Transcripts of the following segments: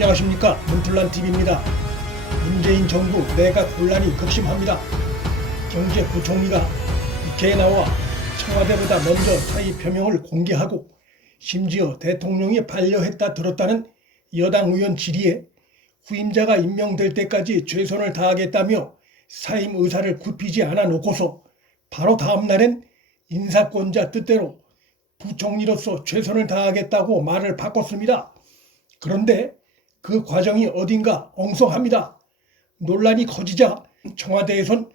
안녕하십니까, 문틀란TV입니다. 문재인 정부 내각 혼란이 극심합니다. 경제부총리가 국회에 나와 청와대보다 먼저 사의 표명을 공개하고 심지어 대통령이 반려했다 들었다는 여당 의원 질의에 후임자가 임명될 때까지 최선을 다하겠다며 사임 의사를 굽히지 않아 놓고서 바로 다음 날엔 인사권자 뜻대로 부총리로서 최선을 다하겠다고 말을 바꿨습니다. 그런데 그 과정이 어딘가 엉성합니다. 논란이 커지자 청와대에선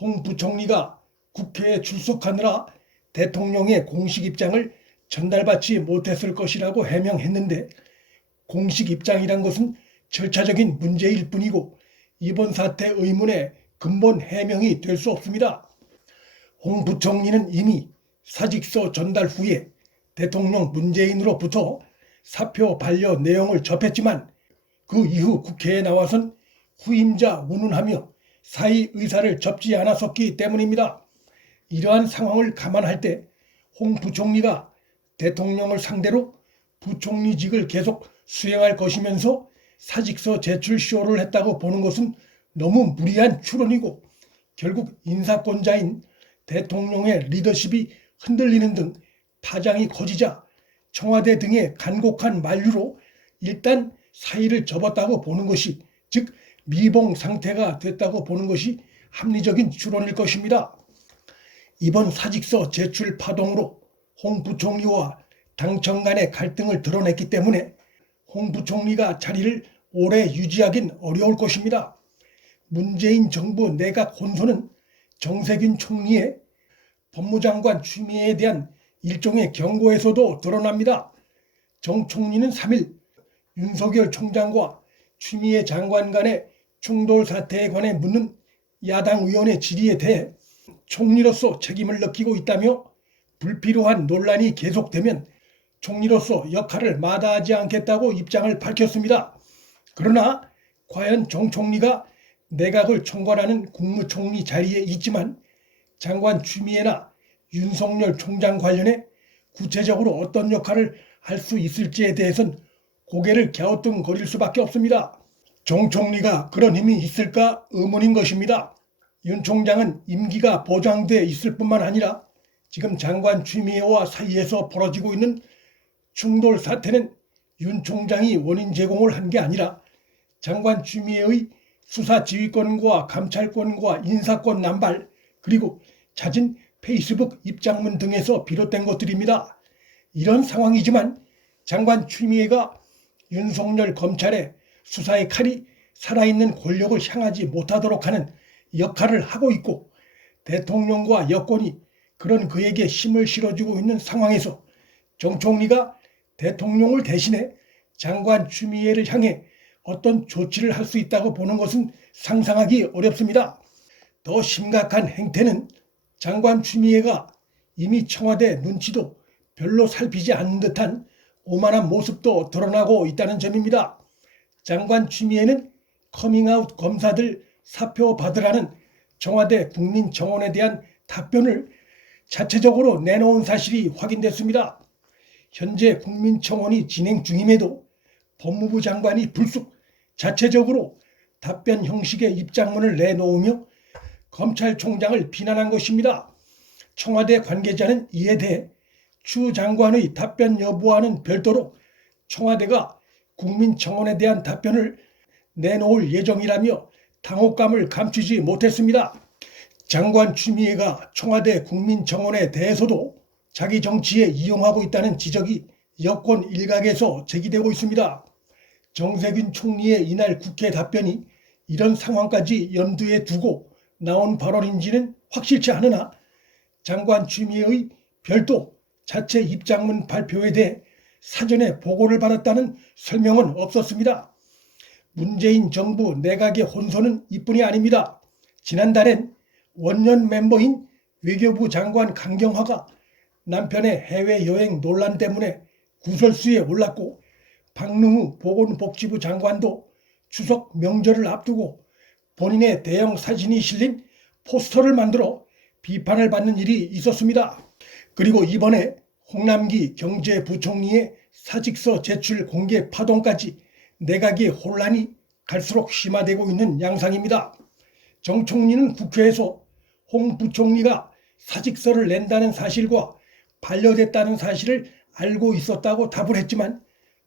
홍 부총리가 국회에 출석하느라 대통령의 공식 입장을 전달받지 못했을 것이라고 해명했는데, 공식 입장이란 것은 절차적인 문제일 뿐이고 이번 사태 의문의 근본 해명이 될 수 없습니다. 홍 부총리는 이미 사직서 전달 후에 대통령 문재인으로부터 사표 반려 내용을 접했지만 그 이후 국회에 나와선 후임자 운운하며 사의 의사를 접지 않았었기 때문입니다. 이러한 상황을 감안할 때 홍 부총리가 대통령을 상대로 부총리직을 계속 수행할 것이면서 사직서 제출 쇼를 했다고 보는 것은 너무 무리한 추론이고, 결국 인사권자인 대통령의 리더십이 흔들리는 등 파장이 커지자 청와대 등의 간곡한 만류로 일단 사의를 접었다고 보는 것이, 즉 미봉 상태가 됐다고 보는 것이 합리적인 추론일 것입니다. 이번 사직서 제출 파동으로 홍 부총리와 당청 간의 갈등을 드러냈기 때문에 홍 부총리가 자리를 오래 유지하긴 어려울 것입니다. 문재인 정부 내각 혼선은 정세균 총리의 법무장관 추미애에 대한 일종의 경고에서도 드러납니다. 정 총리는 3일 윤석열 총장과 추미애 장관 간의 충돌 사태에 관해 묻는 야당 의원의 질의에 대해 총리로서 책임을 느끼고 있다며 불필요한 논란이 계속되면 총리로서 역할을 마다하지 않겠다고 입장을 밝혔습니다. 그러나 과연 정 총리가 내각을 총괄하는 국무총리 자리에 있지만 장관 추미애나 윤석열 총장 관련해 구체적으로 어떤 역할을 할 수 있을지에 대해선 고개를 갸우뚱거릴 수밖에 없습니다. 정 총리가 그런 힘이 있을까 의문인 것입니다. 윤 총장은 임기가 보장돼 있을 뿐만 아니라 지금 장관 추미애와 사이에서 벌어지고 있는 충돌 사태는 윤 총장이 원인 제공을 한 게 아니라 장관 추미애의 수사 지휘권과 감찰권과 인사권 남발, 그리고 잦은 페이스북 입장문 등에서 비롯된 것들입니다. 이런 상황이지만 장관 추미애가 윤석열 검찰의 수사의 칼이 살아있는 권력을 향하지 못하도록 하는 역할을 하고 있고, 대통령과 여권이 그런 그에게 힘을 실어주고 있는 상황에서 정 총리가 대통령을 대신해 장관 추미애를 향해 어떤 조치를 할 수 있다고 보는 것은 상상하기 어렵습니다. 더 심각한 행태는 장관 추미애가 이미 청와대 눈치도 별로 살피지 않는 듯한 오만한 모습도 드러나고 있다는 점입니다. 장관 추미애는 커밍아웃 검사들 사표 받으라는 청와대 국민청원에 대한 답변을 자체적으로 내놓은 사실이 확인됐습니다. 현재 국민청원이 진행 중임에도 법무부 장관이 불쑥 자체적으로 답변 형식의 입장문을 내놓으며 검찰총장을 비난한 것입니다. 청와대 관계자는 이에 대해 추 장관의 답변 여부와는 별도로 청와대가 국민청원에 대한 답변을 내놓을 예정이라며 당혹감을 감추지 못했습니다. 장관 추미애가 청와대 국민청원에 대해서도 자기 정치에 이용하고 있다는 지적이 여권 일각에서 제기되고 있습니다. 정세균 총리의 이날 국회 답변이 이런 상황까지 염두에 두고 나온 발언인지는 확실치 않으나 장관 추미애의 별도 자체 입장문 발표에 대해 사전에 보고를 받았다는 설명은 없었습니다. 문재인 정부 내각의 혼선은 이뿐이 아닙니다. 지난달엔 원년 멤버인 외교부 장관 강경화가 남편의 해외여행 논란 때문에 구설수에 올랐고, 박능우 보건복지부 장관도 추석 명절을 앞두고 본인의 대형 사진이 실린 포스터를 만들어 비판을 받는 일이 있었습니다. 그리고 이번에 홍남기 경제부총리의 사직서 제출 공개 파동까지 내각의 혼란이 갈수록 심화되고 있는 양상입니다. 정 총리는 국회에서 홍 부총리가 사직서를 낸다는 사실과 반려됐다는 사실을 알고 있었다고 답을 했지만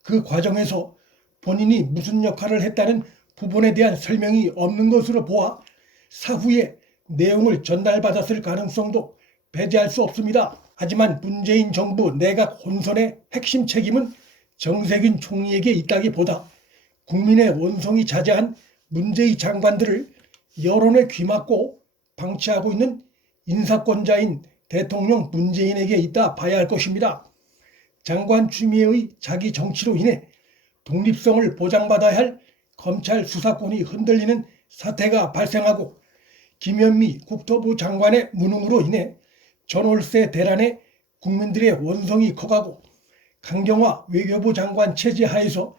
그 과정에서 본인이 무슨 역할을 했다는 부분에 대한 설명이 없는 것으로 보아 사후에 내용을 전달받았을 가능성도 배제할 수 없습니다. 하지만 문재인 정부 내각 혼선의 핵심 책임은 정세균 총리에게 있다기보다 국민의 원성이 자제한 문재인 장관들을 여론에 귀맞고 방치하고 있는 인사권자인 대통령 문재인에게 있다 봐야 할 것입니다. 장관 추미애의 자기 정치로 인해 독립성을 보장받아야 할 검찰 수사권이 흔들리는 사태가 발생하고 김현미 국토부 장관의 무능으로 인해 전월세 대란에 국민들의 원성이 커가고 강경화 외교부 장관 체제 하에서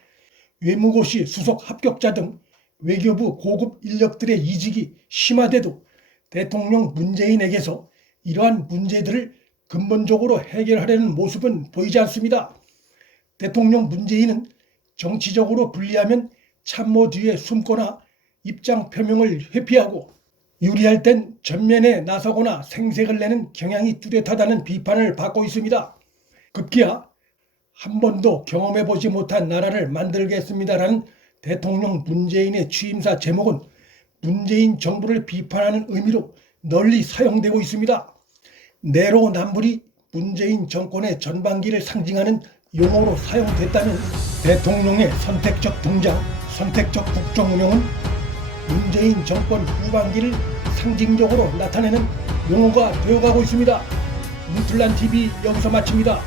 외무고시 수석 합격자 등 외교부 고급 인력들의 이직이 심화돼도 대통령 문재인에게서 이러한 문제들을 근본적으로 해결하려는 모습은 보이지 않습니다. 대통령 문재인은 정치적으로 불리하면 참모 뒤에 숨거나 입장 표명을 회피하고 유리할 땐 전면에 나서거나 생색을 내는 경향이 뚜렷하다는 비판을 받고 있습니다. 급기야 한 번도 경험해보지 못한 나라를 만들겠습니다라는 대통령 문재인의 취임사 제목은 문재인 정부를 비판하는 의미로 널리 사용되고 있습니다. 내로남불이 문재인 정권의 전반기를 상징하는 용어로 사용됐다는 대통령의 선택적 등장, 선택적 국정운영은 문재인 정권 후반기를 상징적으로 나타내는 용어가 되어가고 있습니다. 문틀란TV 여기서 마칩니다.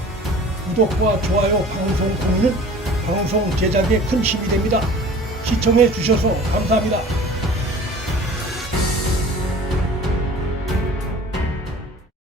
구독과 좋아요, 방송 공유는 방송 제작에 큰 힘이 됩니다. 시청해 주셔서 감사합니다.